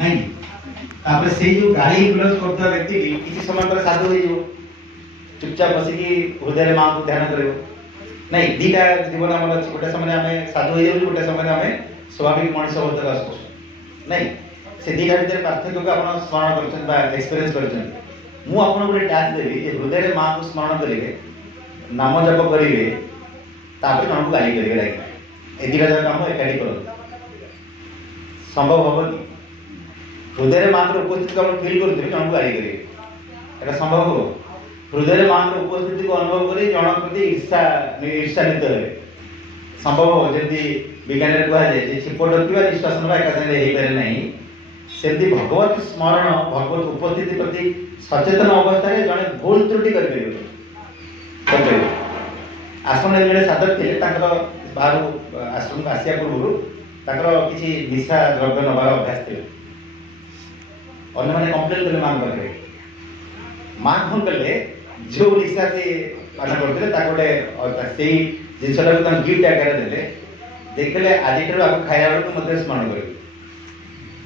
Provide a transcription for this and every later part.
नहीं तापर से जो गाली गुलज करता व्यक्ति की किसी समय पर साधु हो जो चुपचाप बसिकी हृदय माँ को ध्यान करियो नहीं दीटा जीवन आम अच्छी गोटे समय आम साधु हो जाऊँ गोटे समय आम स्वाभाविक मनुष्य होता नहीं से दीटा भर पार्थक्य को आप स्मरण कर एक्सपीरियंस कर मु आपको गोटे टास्क देवी हृदय माँ को स्मरण करेंगे नाम जप करेंगे जन को गाली करेंगे ए दीटा जगह काम एकाठी कर संभव हम कि हृदय माँ उपस्थिति को फिल कर जन को गाली करेंगे এটা সম্ভব हो हृदय माँ उपस्थिति को अनुभव कर जन प्रति ईर्षान्वित हे संभव हो जमी विज्ञान कहुए छिप डकिया निश्वास ना एका साथ हो पारे ना सेमती भगवत स्मरण भगवत उपस्थिति प्रति सचेतन अवस्था जड़े भूल त्रुटि कर आश्रम जड़े साधक थे बाहर आश्रम को आसिया पूर्व किसी निशा द्रव्य नबार अभ्यास थे अन्य कंप्लेन कले माँ पाखे माँ कौन कले जो निशा से पान करते गोटे से जिनसा गिफ्ट आकार दे देखले आज खाया बेलू मत स्मरण कर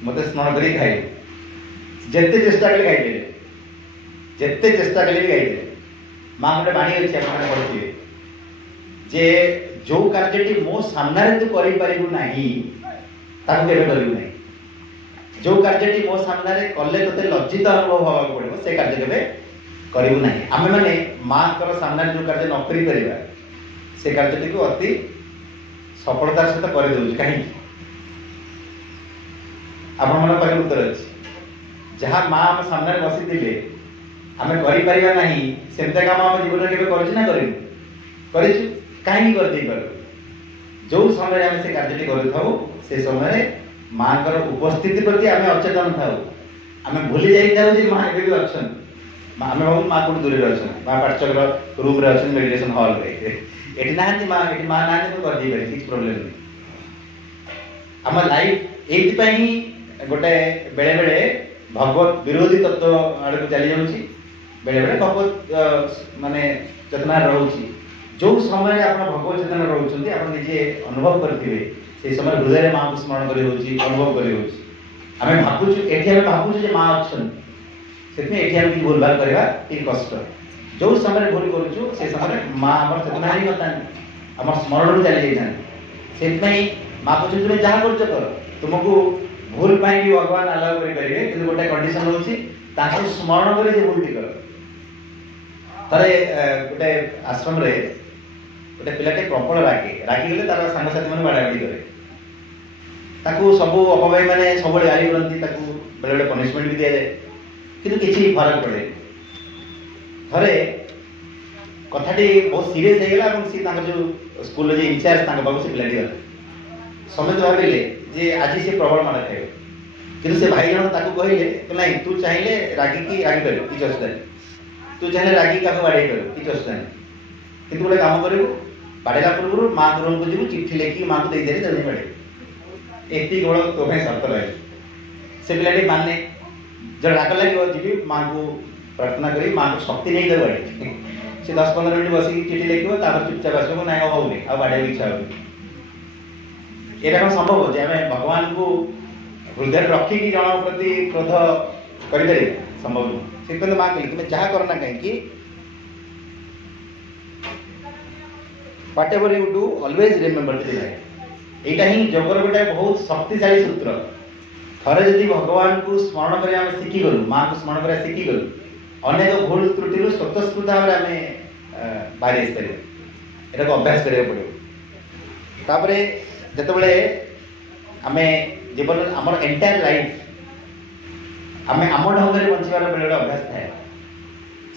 मत स्मरण कर खाई जिते चेष्टा कले खाई जिते चेष्टा कले भी खाई माँ गोटे बाणी अच्छे आप पढ़े जे जो कार्यटी मो सामने तू करना जो कार्यटी मो सामने कले तो लज्जित अनुभव हवा पड़ो से कार्य के करूँ ना आम मैंने माँ सामने जो कार्य न कर से कार्यटी को अति सफलतार सहित करदे कहीं आप मन पाखे उत्तर अच्छी जहाँ माँ आम सामने बसी थे आम कर सेमती काम आम जीवन में केवे कर कहीं जो समय आम से कार्यटी करूँ से समय माँ उपस्थिति प्रति आम अचेतन था आम भूली जाऊ माँ एवं भी अच्छा आम भाव माँ कौट दूर अच्छा माँ पाठचक्र रूम अच्छे मेडिटेशन हॉल ये ना माँ ये माँ ना कर किसी प्रोब्लेम नहीं आम लाइफ ये गोटे बेले बेले भगवत विरोधी तत्व आड़ को चली जाऊँगी बेले बेले भगवत माने चेतना रोचे जो समय आप भगवत चेतना रोचे आप निजे अनुभव करेंगे से समय हृदय माँ को स्मरण कर अनुभव कर भावुँ ये भावुँ माँ अच्छा से भूल भाल करवा कष्ट जो समय भूल करूँ से समय माँ आम चेतना ही ना आम स्मरण चली जाए माँ को तुम्हें जहाँ कर तुमको भूल भी भगवान आलाउ करेंगे कि गोटे कंडीशन हूँ स्मरण कर भूल कर थे गोटे आश्रम गोटे पिलाटे प्रबल रागिगले तार सांगसाथी मैंने बाड़ाबाड़ी करे सब अपभाई मैंने सब गाली करती बेले बेले पनिशमेंट भी दि जाए कि किसी फरक पड़े थे कथाटी बहुत सीरीयस होगा सी जो स्कूल जो इंचार्ज पाक से पिलाटी गले समस्त भाविले जे आज से प्रबल मार खाए कि से भाई जन कहले ना तू चाहिए रागिकी रागी कर किसी असुविधा नहीं तू चाहिए रागी क्या बाड़े कर किसी असुविधा नहीं कि गोटे कम करूँ बाड़ेला पूर्व माँ दूर को जीव चिट्ठी लिखी माँ को देदे जल्दी बाड़े एति गोड़ तो शर्त रहे से पिलाटी माने जब राग लगे जी माँ को प्रार्थना करी माँ को शक्ति नहीं कर बाड़े से 10-15 मिनट बस चिट्ठी लिखो चुपचाप आसो ना होनी आ बाड़े इच्छा हो यहाँ संभव हो आम भगवान को हृदय रखिकी जन प्रति क्रोध कर संभव नुह से माँ कहली तुम्हें जहाँ करना कहीं whatever you do always remember the life यहाँ ही जगर गोटे बहुत शक्तिशाली सूत्र थरे जदि भगवान को स्मरण कर शिखीगलु माँ को स्मरण कर शिखीगलु अनेक भूल त्रुटि स्वतस्फूर्त भाव में आम बाहर आसपर को अभ्यास करा पड़े जिते आम जीवन आम एंटायर लाइफ आम आम ढंग से बचार बेले बेले अभ्यास थाए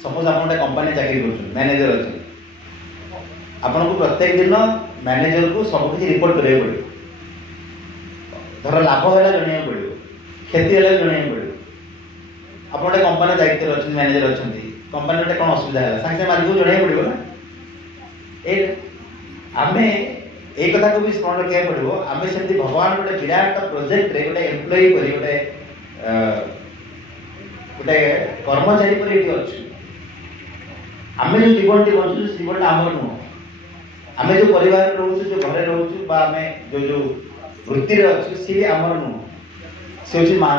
सपोज आप गोटे कंपानी चाकरी कर मैनेजर अच्छे आपन को प्रत्येक दिन मैनेजर को सब किसी रिपोर्ट करा पड़े धर लाभ है जन पड़ो क्षति है जन पड़ो आप गोटे कंपानी दायित्व अच्छे मैनेजर अच्छा कंपानी गोटे कौन असुविधा है सागे मालिक को जन पड़ो ना आम एक कथा को भी स्मरण रखा पड़ो आम से भगवान गोटे विराट प्रोजेक्ट गोटे एम्प्लॉई कर गोटे गोटे कर्मचारी पर ये अच्छे आम जो जीवन टी बचु जीवन आम नुह आम जो परिवार रोचु जो घरे रोचु आम जो जो वृत्ति अच्छे सी भी आमर नुह से हूँ माँ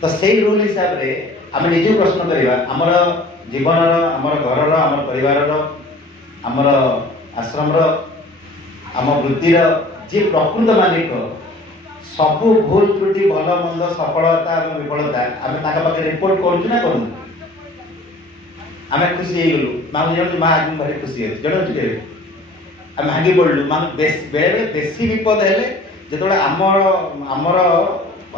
तो से रूल हिसाब से आम निज प्रश्न करवा आमर जीवन आमर घर आम परिवार आमर आश्रम आम वृत्तिर जी प्रकृत मालिक सबू भूल त्रुटि भल मंद सफलता और विफलता आम पाखे रिपोर्ट करूँ ना करूँ आम खुशी हो गलु माँ जानू माँ आज भारी खुशी है जानू के आम भांगी पड़लु माँ बेले बेले बेसी विपद है जो आमर आमर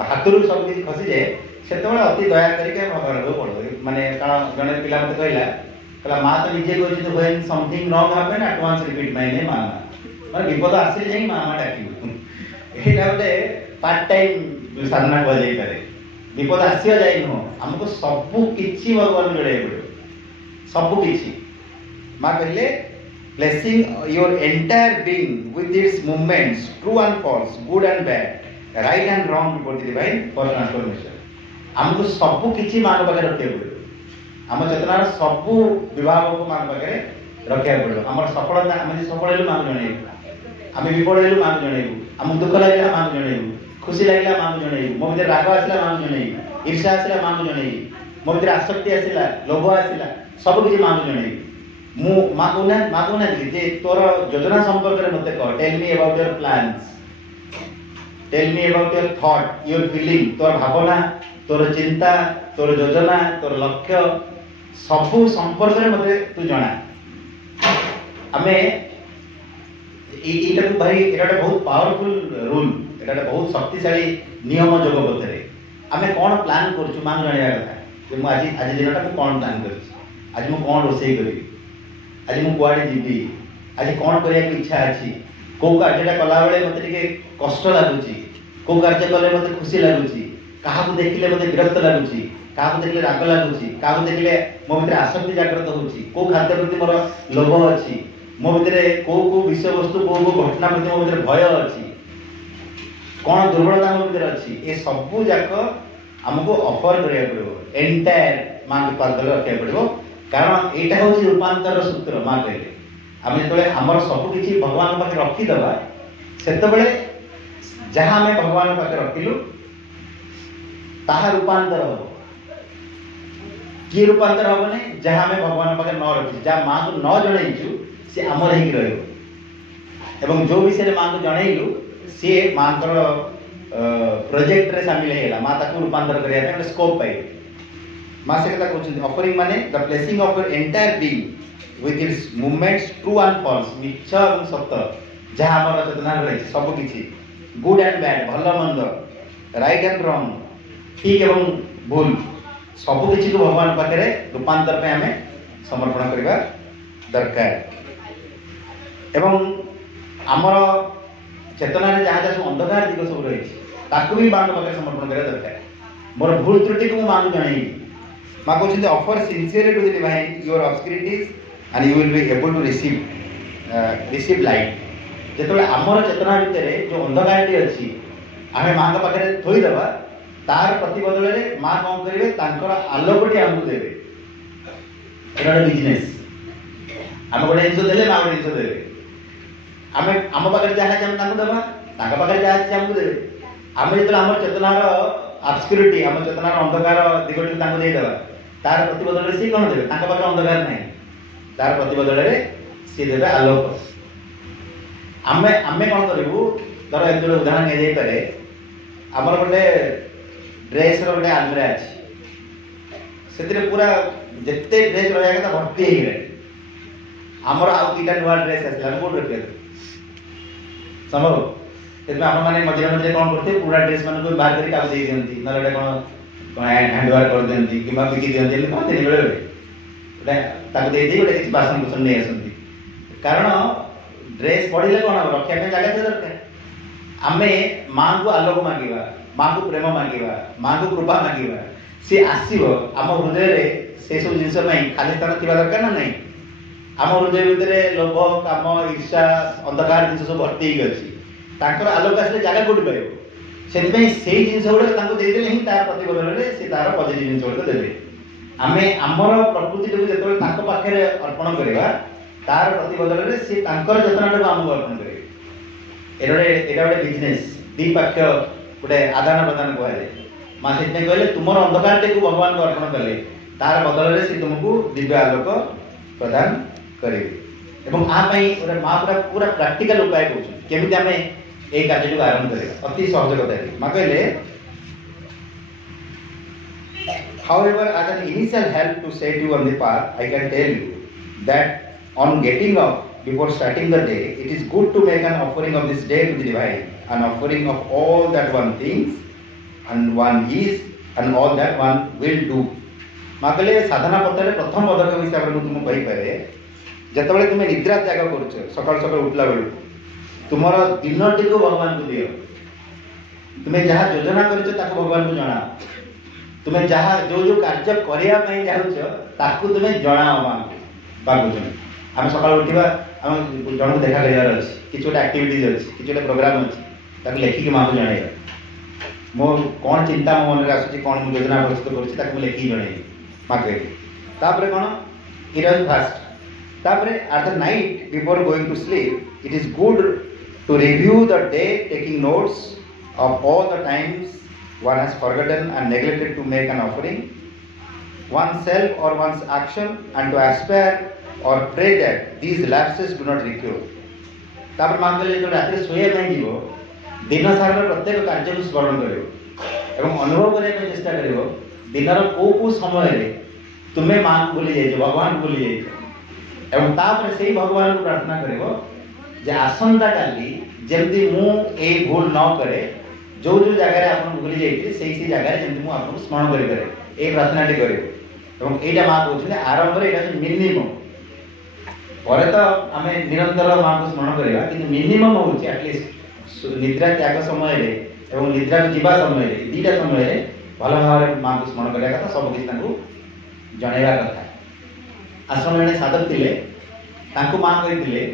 हाथ सब किसी खसी जाए से अति दया करके भगवान को पड़ो माने कारण जड़े पिला मत कहला माँ तो निजे कहते when something wrong happen at once repeat my name माँ माने विपद आसे जाई माँ माँ डाकी एटा गोटे पार्ट टाइम साधना को जाई पारे विपद आसिया जाई नो हमको सब किछि भगवान जोड़े पड़ो सब किछि माँ कहले blessing your entire being with its movements true and false good and bad right and wrong before the divine for transformation हमको सब किछि मान पाखे रखिया पड़ो आम चेतनार सब विभाग को मान पाखे रखिया पड़ो आम सफलता आम सफल हेलु मान जणेबू आम विफल हेलु मान जणेबू आम दुख लागला मान जणेबू खुशी लागला मान जणेबू मो भीतर राग आसला मान जणेबू ईर्ष्या आसला मान जणेबू मो भीतर आसक्ति आसला लोभ आसला सब किछि मान जणेबू मु माँ कहना जे तोर योजना संपर्क में मते कह tell me about your plans tell me about your thought your feeling तोर भावना तोर चिंता तोर योजना तोर लक्ष्य सब संपर्क में मते तू जाना आमे एटा भाई एटा बहुत पावरफुल रूल एटा बहुत शक्तिशाली नियम जगत रे आमे कोन प्लान करछु मान जानिया कथा जे मु आज दिनटा मु कोन प्लान करछि आज मु कोन रोसई करी आज मु कुआडे जीवी आज कौन करने की इच्छा अच्छी कौ कार्य कला बेले मत कष्ट लगुच कौ कार्य कले मत खुशी लगुच क्या देखिले मत विरक्त लगुच क्या देखिले राग लगुच क्या देखिले मो भीतर आसक्ति जागृत होची कौ खाद्य प्रति मोर लोभ अच्छी मो भीतर कौ कौ विषय वस्तु कौ कौ घटना प्रति मो भीतर भय अच्छी कौन दुर्बलता मो भीतर अच्छी ये सब जाक आमको ऑफर करिया पड़ो एंटायर मां के पाद रखिया पड़ो कारण एटा हूँ रूपांतर सूत्र माँ कहले आम जो आमर सब किसी भगवान पाखे रखीदबा से जहाँ आम भगवान पाखे रखिलु ताहा रूपांतर हम किए रूपांतर हम नहीं जहाँ आम भगवान पाखे न रखी जहाँ माँ को न जनईचु सी आमर ही एवं जो विषय माँ को जनईलु सी माँ प्रोजेक्ट रे सामिल है माँ ताकू रूपांतर करने स्कोप पाई माँ से कथा कहते ऑफरिंग माने the blessing of your entire being with its movements true and false मिछ और सत्य जहाँ हमर चेतना रही सब किछि गुड एंड बैड भल मंद राइट एंड रॉन्ग ठीक एवं भूल सब किछि को भगवान पाखरे रूपांतर पे हमें समर्पण करबा दरकार एवं हमर चेतना रे जहाँ जहाँ अंधकार दिग सब रही ताकू भी बाण पाखरे समर्पण करबा दरकार मोर भूल त्रुटि को मान जणई माँ कहते offer sincerely to the divine your obscurities and you will be able to receive light जो आमर चेतना भितर जो अंधकारटी अच्छी आम माँ का पाखे थोईदबा तार प्रतिबदल में माँ कौन करेंगे आलोकटी आमको देवे गोटे बिजनेस आम गोटे जिन दे माँ गोटे जिन देवे आम आम पाखे जहाँ देवा पाखे जहाँ आमको देवे आम जो आम चेतनार ऑब्सक्यूरिटी आम चेतनार अंधकार दिगटी देदेवा तार प्रतिबदल सी कौन देवे पाखे अंधकार ना तार प्रतिबदल सी देवे आलोक आमे आमे कौन करूँ धर एक उदाहरण नहीं पारे आमर गोटे ड्रेस रोटे आलमिरा अच्छी से पूरा जिते ड्रेस रहा कथा भर्ती हो गए आमर आउ दुटा नुआ ड्रेस आसला कौट रखिए संभव से आप मझे मझे कौन करते पूरा ड्रेस मान बाहर करके दे दिखती ना कौन हैंडवार कर दिखती कि बिकी दिखती कहते बेले बेले गोटे बासन कुसन नहीं आसती कारण ड्रेस पढ़ले कौन हम रखा जगह तो दरकार आम माँ को आलोक मांगा माँ को प्रेम मांगा माँ को कृपा मांगा सी आसव आम हृदय से सब जिन खाली स्थान थी दरकार ना नहीं आम हृदय भितर लोभ काम ईर्षा अंधकार जिन सब भर्ती अच्छी आलोक आसले जगह कौट पाइब से जिन गुड़ा देदेले ही तार प्रतिबदल में सी तार पजिटिव जिन गुड़ा देवे आम आमर प्रकृति जो पाखे अर्पण करवा तार प्रतिबदल में सी चेतना आमको अर्पण करेंगे गोटे बिजनेस द्विपाक्ष गोटे आदान प्रदान कहुए माँ से कहले तुम अंधकार टी भगवान को अर्पण कले तार बदल से तुमको दिव्य आलोक प्रदान करेंगे गोटे माँ पूरा पूरा प्राक्टिकल उपाय कौन केमी आम ये कार्य को आरंभ कर अति सहज कथा माँ कहले however as an initial help to set you on the path I can tell you that on getting up before starting the day it is good to make an offering of this day to the divine an offering of all that one thinks and one is and all that one will do माँ कहले साधना पथरे प्रथम पदक्षेप हिसाब से तुमको कही पारे जिते तुम निद्रा त्याग कर सकाल सकाल उठला बेलू तुम दिनटी को भगवान को दियो तुम्हें जहाँ योजना कर भगवान को जना तुम्हें जहाँ जो जो कार्य करने जाऊँ तुम्हें जनाओ बाबूजन आम सका उठा आम जन को देखा करार अच्छी कि गोटे आक्टिविटीज अच्छी कि गोटे प्रोग्राम अच्छी लिखिकी माँ को जन मो कौन चिंता मो मन में आसूँ कौन मुझे योजना प्रस्तुत कर लिखिकी जन माँ कह कौन it fast at the night before going to sleep it is good to review the day taking notes of all the times one has forgotten and neglected to make an offering oneself or one's action and to aspire or pray that these lapses do not recur तापर मान गले जो रात्रि सोया नहीं जीवो दिन सारा प्रत्येक कार्य को स्मरण करियो एवं अनुभव करने की चेष्टा करियो दिनर को समय रे तुम्हें मां भूली जाइए भगवान भूली जाइए एवं तापर सेही भगवान को प्रार्थना करियो जे आसंता काली जेमती मु ए भूल न करे जो जो जगह आप भूली जाइए से जगह जमी आपको स्मरण करें ये प्रार्थनाटी करें माँ कहते आरंभ में मिनिमम पर तो आम निरंतर माँ को स्मरण करवा कि मिनिमम हूँ एटलिस्ट निद्रा त्याग समय निद्रा जावा समय दीटा समय भल भाव माँ को स्मरण करवा कथा सबकि जनवा कथा आश्रम जड़े साधक थे माँ कहते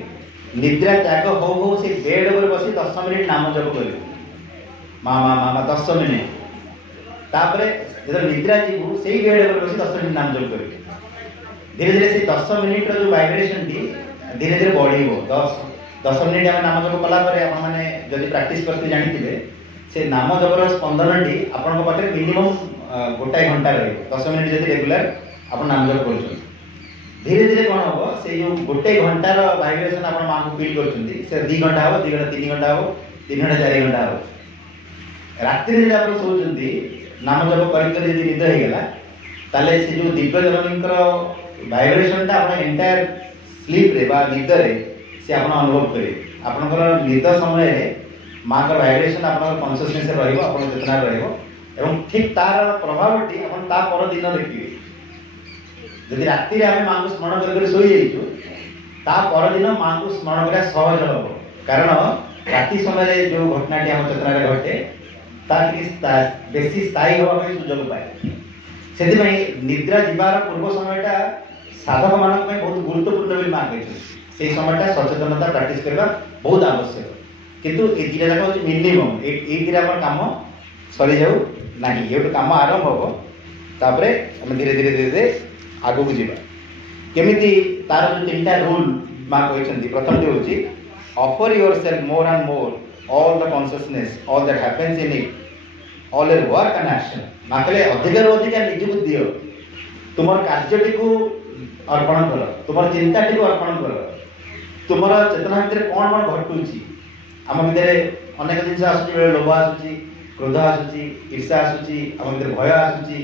निद्रा त्याग हो हो से बेड पर बस 10 मिनिट नाम जप कर माँ माँ माँ 10 मिनिट तापर जो निद्रा जीवु से बेड पर बस 10 मिनिट नाम जप कर धीरे धीरे से 10 मिनिट जो वाइब्रेशन टी धीरे धीरे बढ़ 10 मिनिट आम नाम जप कलापर जब प्राक्ट करते जानी से नाम जपर स्पंदन टी आपण पाखे मिनिमम गोटाए घंटा रही 10 मिनिट जब रेगुलर आप नाम जप कर धीरे धीरे कौन हम से जो गोटे घंटार वाइब्रेशन आप माँ को फिल कर 2 घंटा हम 2 घंटा 3 घंटा हम 3 घंटा 4 घंटा हम रात्रि आप शोचती नाम जप कर निद होगा ताले से जो दिव्य जननी वाइब्रेशन आप एंटायर स्लीप रे निद से आप अनुभव करेंगे आपंकर निद समय माँ का वाइब्रेशन आप कन्सियसनेस चेतना रही ठीक तार प्रभाव टी आप दिन देखिए जदि राति आम माँ को स्मरण कर शोई जाइए दिन माँ को स्मरण करा सहज हम कारण राति समय जो घटनाटी आम चेतन घटे बेसी स्थायी हाँपाई सुजोग पाए से निद्रा जीवार पूर्व समयटा साधक मान बहुत गुरुत्वपूर्ण भी माँ कहते से समयटा सचेतनता प्राक्ट करवा बहुत आवश्यक किंतु ये दुटा जाक हूँ मिनिमम ये कम सरी जाऊ ना ये कम आरंभ हम तापर आम धीरे धीरे धीरे धीरे आगू जावा केमी तार जो 3टा रूल माँ कहते प्रथम हूँ offer your self more and more all the consciousness all that happens in it all your work and action माँ कहले अधिकार अधिकार निज को दियो तुम कार्यटी को अर्पण कर तुम चिंताटी को अर्पण कर तुम चेतना भितर कौन कौन घटुची आम भितर अनेक जिन आसूँ लोभ आसूँ क्रोध आसूँ ईर्षा आसूँ आम भितर भय आसूँ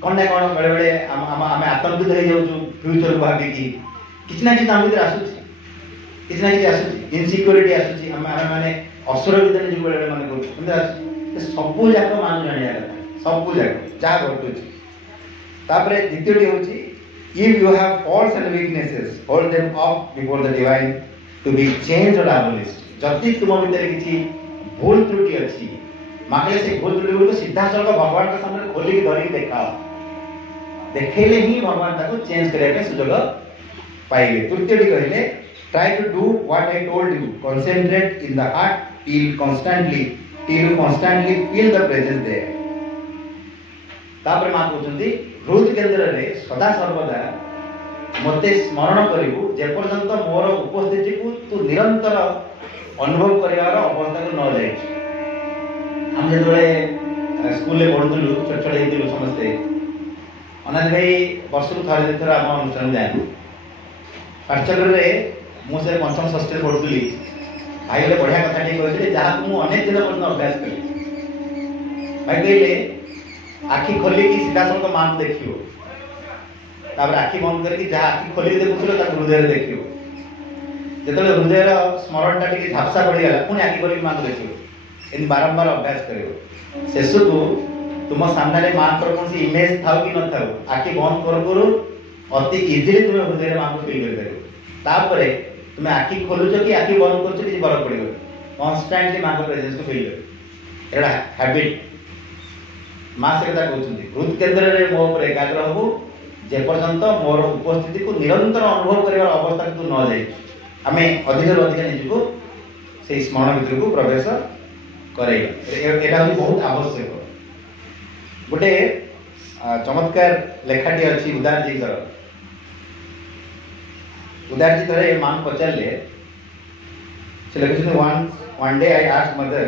कौन ना कौन बेले बेले आम आतंकित हो जाऊँ फ्यूचर को भाविकी किसी ना कि आम भितर आसूँ किसी ना कि आसूँ इनसिक्योरिटी आसूँ आम मैंने असुर भितर जो बेले मन कर सबू जाक मान जाना सबू जाक जहाँ घटुची द्वितीय हूँ if you have faults and weaknesses hold them up before the divine to be changed or abolished जदि तुम भितर किसी भूल त्रुटि अच्छी माके से भूल त्रुटि गुड़ सीधा सड़क भगवान के सामने खोलिक धरिक देखाओ देखेले ही भगवान ताको चेंज करने सुजोग पाइबे तृतीयटी कहले try to do what I told you concentrate in the heart till you constantly feel the presence there तापर मां कहउछंती हृदय केंद्र रे सदा सर्वदा मते स्मरण करिवु जे पर्यंत मोर उपस्थिति को तू निरंतर अनुभव करिवार अवस्था को न जाय हम जो स्कूल पढ़ुलु छोट छोट होती समस्ते अनाथ भाई वर्ष को थर दुई थर आम अनुष्ठान जाए पाठचक्र मुझे पंचम षष्ठ पढ़ुली भाई गोटे बढ़िया कथा कहते जहाँ मुझे अनेक दिन पर्यटन अभ्यास करी भाई कहले आखि खोलिकी सीधा सड़क माँ को देखियो आखि बंद करके जहाँ आखि खोलिक देखुल हृदय देखियो जो हृदय स्मरण टा झापसा पड़गला पुणी आखि खोलिक माँ को देखियो इन बारंबार अभ्यास कर शेष को तुम सामने माँ को कौन इमेज था कि न था आखि बंद करू अति इजिली तुम हृदय माँ को फिल कर तुम आखि खोलुच कि आखि बंद कर फरक पड़े कन्स्टांटली माँ को प्रेजेंस को फिल कर हैबिट माँ से कथा कहते हृद केन्द्र में मो पर एकाग्र हबू जेपर्यंत मोर उपस्थिति को निरंतर अनुभव कर अवस्था तू न जाए आम अधिक अधिक निजको से स्मरण भितर को प्रवेश करेगा बहुत आवश्यक गोटे चमत्कार लेखाटी अच्छी उदार जी उदार जी थे मां पचारे से लिखुं one day I asked mother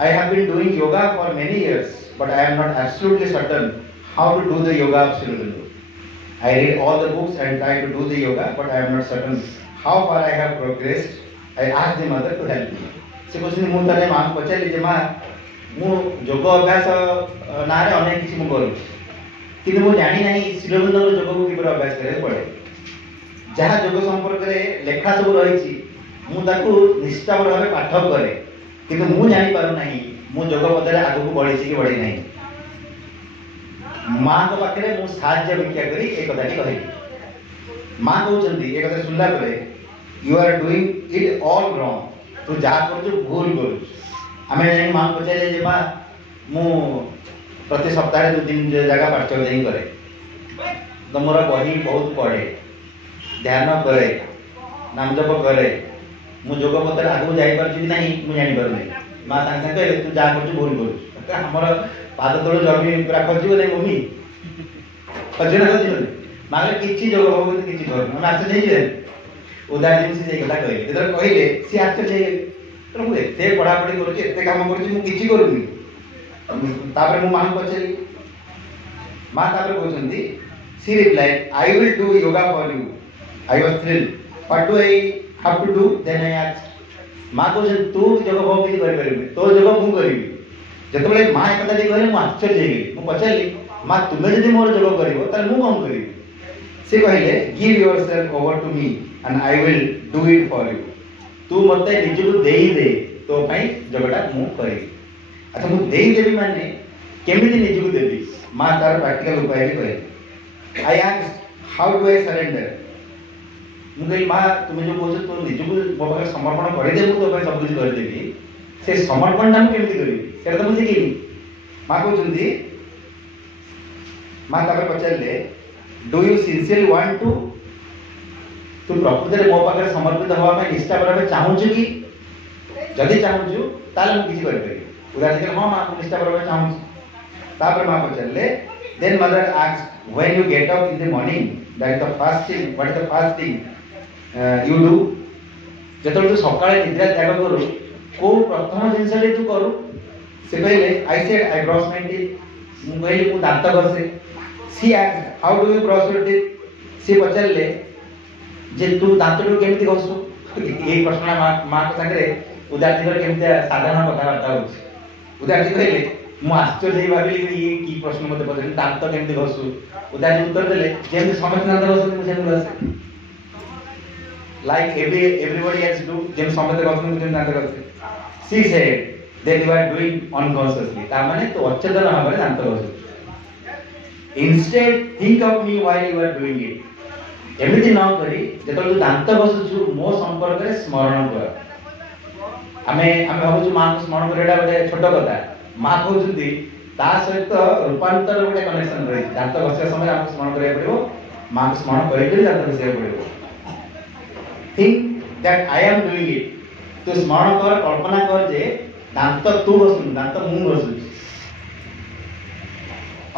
I have been doing yoga for many years but I am not absolutely certain how to do the yoga of Sri Aurobindo. I read all the books and try to do the yoga but I am not certain how far I have progressed. I asked the mother to help me. से कहते हैं मुझे माँ को पचारे जे माँ मु योग अभ्यास ना अनेक किसी मुझे करूँ कि मुझे जानी ना श्री अरविंद योग को किपर अभ्यास करें पड़े जहाँ योग संपर्क में लेखा सब रही निष्ठापर भाव पाठ करे कि मुझे जानी पार ना मु योग पदे आग को बढ़ी कि बढ़ी ना माँ को पाखे मुझे साहय भिक्षा कर एक कथाटी कहली माँ कहते एक कथा सुनला you are doing it all wrong तू जहाँ कर भूल करें माँ पचारे माँ मु प्रति सप्ताह 2 दिन जगह पाठचक्र जाई करे तो मोर बही बहुत पढ़े ध्यान करे नाम जप करे मु योग पदर आगू जापर कि ना मुझे जापर माँ सागे सागे तू जहाँ कर भूल कर आमर पाद तल जमी पूरा खजब ना भूमि खजु ना खजब माँ कि योग भोग कि कर आश्चर्य उदार जी से गला कहले जो कहले सी आश्चर्य मुझे एत पढ़ापढ़ी करते कम करूनी मु माँ पचारि माँ कहते she replied I will do yoga for you I was thrilled what do I have to do then I asked माँ कहते तू योग भोग कि तो योग मु करी जो माँ एक कथा कहले मुझे आश्चर्य मुझे पचारि माँ तुम्हें जब मोर योग कर मुझे कौन करी से कहले give yourself over to me and I will do it for you तू मत निजक दे तो जगटा मु करी अच्छा मुझे देवी माने केमी निजक देवी माँ तार प्रैक्टिकल उपाय भी कहे I asked how do I surrender मुझे माँ तुम्हें जो कह तो निजक मो पाखे समर्पण करदे तो सब कुछ करदेवी से समर्पण टा मुझे करी से तो मुझे शिखी माँ कहते माँ पचारे do you sincerely want to तू प्रकृत में मो पाखे समर्पित होगा निष्ठा भाव चाहूँ कि जदि चाहूँ ताल मुझे उदाहरण हाँ माँ निष्ठा भाव चाहूँ माँ पचारे then mother asked when you get up in the morning that the first thing what is the first thing you do जो तू सकाळ निद्रा त्याग करू को प्रथम जिनस तू करू से कहले I said I brush my teeth मु कहली मु दांत घसे she asked how do you brush your teeth सी पचारे जे तू दांत केमती घसु यही प्रश्न माँ को सागर उदार केमती साधारण कथबार्ता हो उदार कहले मु आश्चर्य भाविली ये कि प्रश्न मत पचार दांत केमती घसु उदार उत्तर देले जमी समस्त दांत घसते मुझे लाइक एवरीबॉडी हैज डू जमी समस्त घसते मुझे दांत घसते she said then you are doing unconsciously ता माने तो अचेतन भाव में दांत घसु instead think of me while you are doing it एमती न करी जो दांत घसुचु मो संपर्क में स्मरण कर आम भावुँ माँ को स्मरण करवा गोटे छोट कथा माँ कहते सहित रूपांतर गोटे कनेक्शन रही दांत घसा समय आमको स्मरण करा पड़ो माँ को स्मरण कर दांत घसा पड़ो think that I am doing it तू स्मरण कर कल्पना कर जे दांत तू घसुन दांत मु घसुची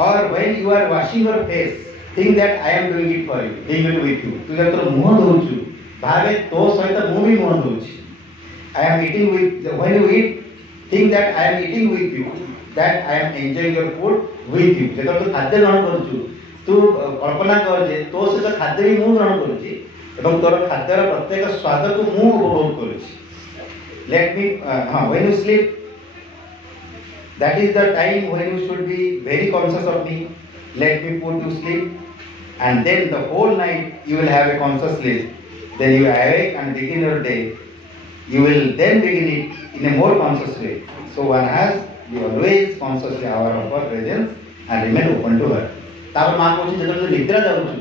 और when you are washing your face think that I am doing it for you, doing it with you. तू जब तो मुँह धोचु भावे तो सहित मु भी मुँह धोची I am eating with when you eat think that I am eating with you, that I am enjoying your food with you. जेतो तू खाद्य ग्रहण करूछु तू कल्पना कर जे तो सहित खाद्य भी मु ग्रहण करूछि एवं तोर खाद्यर प्रत्येक स्वाद को मु उपभोग करूछि। Let me when you sleep, that is the time when you should be very conscious of me. Let me put you sleep, and then the whole night you will have a conscious sleep. Then you awake and begin your day. You will then begin it in a more conscious way. So one has be always consciously aware of her presence and remain open to her. तापर मां कहूँ जो निद्रा जाऊँ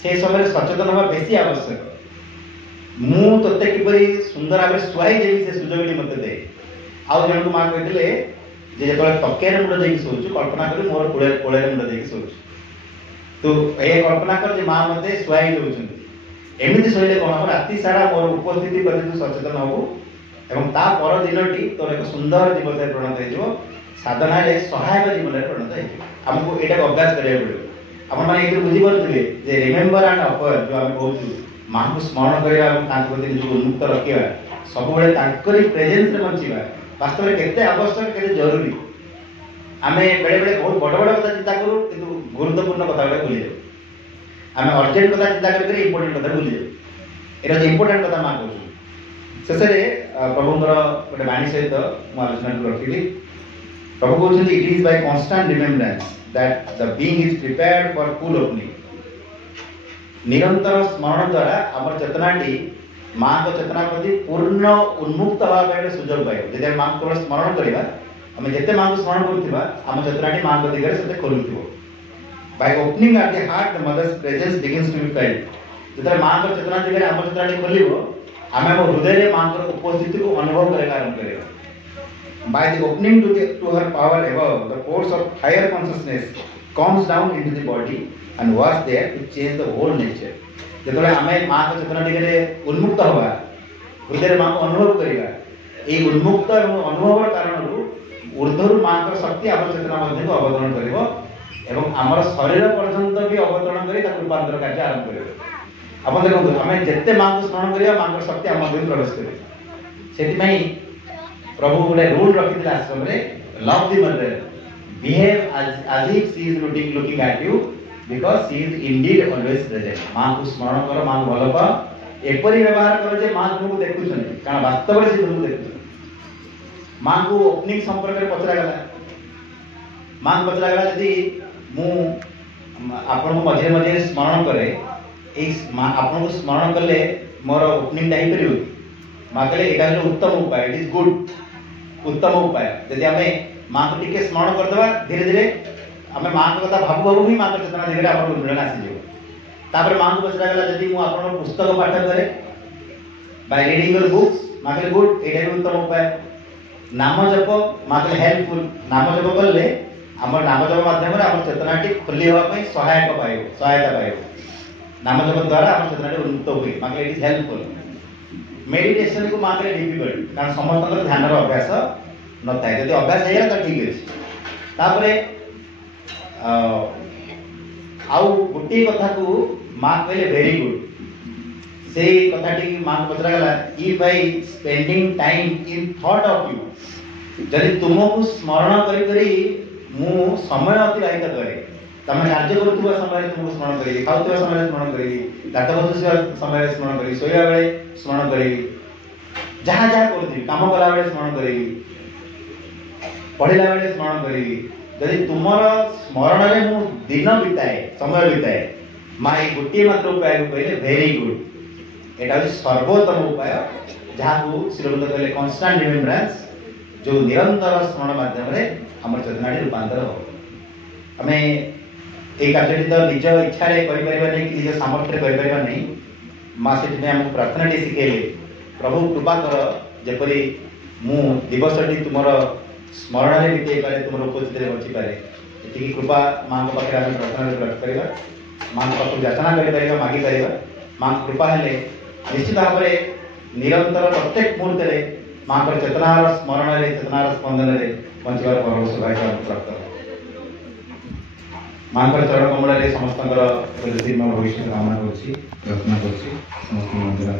से समय सचेतन हवा बेसी आवश्यक। मु तोते किपरि सुंदर भाव शुआई देवी से सुजोग मत दे। आउ जन को मां कहते जे जो तकिया मुंड देकी शोचु कल्पना कर मोर कोड़े मुंड देकी शोचु तो ये कल्पना कर जे मां मते शुआई दउछन एमिति शैले कोन हम राति सारा मोर उपस्थिति प्रति तू सचेतन होबो एवं ता पर दिनटी तोर एक सुंदर जीवन परिणत हेजो साधना रे सहायक जीवन परिणत हेजो। हमको एटा अभ्यास करिया पड़ो। अपन माने एते बुझी परथिबे जे रिमेंबर एंड ऑफर जो हम कहू मां को स्मरण करिया एवं तांको प्रति जो उन्मुक्त रखिया सब बेले तांकरी प्रेजेंस रे बंचिबा वास्तव में केते आवश्यक केते जरूरी। आमे बेले बेले बहुत बड़ बड़ कथा चिंता करू किंतु गुरुत्वपूर्ण कथा गुडा भूली जाऊ। आमे अर्जेंट कथा चिंता करी इंपोर्टेंट कथा भूली जाऊ। एटा जो इंपोर्टेंट कथा मां कहू शेषे प्रभुंकर गोटे बाणी सहित मु आलोचना रखिली। प्रभु कहते it is by constant remembrance that the being is prepared for full opening. निरंतर स्मरण द्वारा हमर चेतनाटी मां को चेतना प्रति पूर्ण उन्मुक्त भाव सुजोग पाइब। जदि मां को स्मरण करवा आम जिते मां को स्मरण करुवा आम चेतनाटी मां को दिगरे से खोलुथिबो। By opening at the heart the mother's presence begins to be felt. जदि मां को चेतना दिगरे आम चेतनाटी खोलिबो आम हृदय में मां को उपस्थिति को अनुभव करने आरंभ करेगा। By the opening to her power above, the force of higher consciousness comes down into the body and was there to change the whole nature. जब आमे मां को चेतना दिगरे उन्मुक्त होगा हृदय मां को अनुभव करेगा ए उन्मुक्त अनुभव कारण ऊर्ध्वर मां को शक्ति आम चेतना मध्य को अवतरण करिवो एवं आमर शरीर पर्यंत भी अवतरण करी ताकु रूपांतर कार्य आरंभ करिवो। अपन देखो आम जिते मां को स्मरण करिया मां को शक्ति आम मध्य प्रवेश करे। सेति पई प्रभु गोटे रूल रखी आश्रम रे love the mother behave as if she is looking at you because she is indeed always present। मां को स्मरण करो मां को भल पा एपरि व्यवहार करो जे मां तुमको देखुछन कारण वास्तव रे से तुमको देखुछन। मां को ओपनिंग संपर्क रे पचरा गला मां को पचरा गला यदि मु आपन को मझे मझे स्मरण करे ए आपन को स्मरण करले मोर ओपनिंग दाई करियो मां कहले एटा जो उत्तम उपाय इट इज गुड उत्तम उपाय। यदि हमें मां को टिके स्मरण कर देबा धीरे धीरे हमें मां को कथा भाबु भाबु ही मां को चेतना धीरे आपन मिलन आसी जेबो। तापर मां को पचरा गला यदि मु आपन पुस्तक पाठ करे बाय रीडिंग योर बुक्स मां कहले गुड एटा भी उत्तम उपाय। नाम जप मां कहले हेल्पफुल नाम जप करले हमर नाम जप माध्यम रे हमर चेतनाटी खुली होवा पई सहायता पाइबो। नाम जप द्वारा हमर चेतनाटी उन्मुक्त होई मां कहले इट इज हेल्पफुल। मेडिटेशन को मां कहले डिफिकल्ट कारण समस्त ध्यान रो अभ्यास न थाए यदि अभ्यास हेया त ठीक अछि। तापरे आउ गुटी कथा को मां कहले वेरी गुड से कथाटी मां को पचरा गला if I spending time in thought of you जदि तुमको स्मरण करी करी मु समय अतिबाहित करे तमे कार्य करथुवा समय तुमको स्मरण करी खाउथुवा समय स्मरण करी दांत घसुवा समय स्मरण करी सोया बेले स्मरण करी जहा जहा करथि काम कला बेले स्मरण करी पढ़िला बेले स्मरण करी यदि तुमर स्मरण रे मु दिन बिताए समय बिताए माई गोटे मात्र उपाय को कहले वेरी गुड एटा सर्वोत्तम उपाय जहा को श्रीमंत कहले कांस्टेंट रिमेम्बरेंस जो निरंतर स्मरण माध्यम रे हमर चेतनाटी रूपांतर हो। हमें ए कार्य तो निज इच्छा रे करि परिबा नै कि निज सामर्थ्य रे करि परिबा नै मां से हमको प्रार्थना टी शिखेले प्रभु कृपा कर जेपरि मु दिवसटी तुमर स्मरण रे बिते पारे तुमर उपस्थिति रे बचि पारे एति कृपा मां को पाखे हम प्रार्थना रे प्राप्त करिबा मां को पाखे याचना करि परिबा मागी परिबा मां कृपा हेले निश्चित भाव रे निरंतर प्रत्येक मुहूर्त रे मां को चेतनार स्मरण रे चेतनार स्पंदन रे बंचिबार परम सौभाग्य प्राप्त मां को चरण कमल रे समस्तकर भविष्य कामना करछि प्रार्थना करछि समस्त मंदिर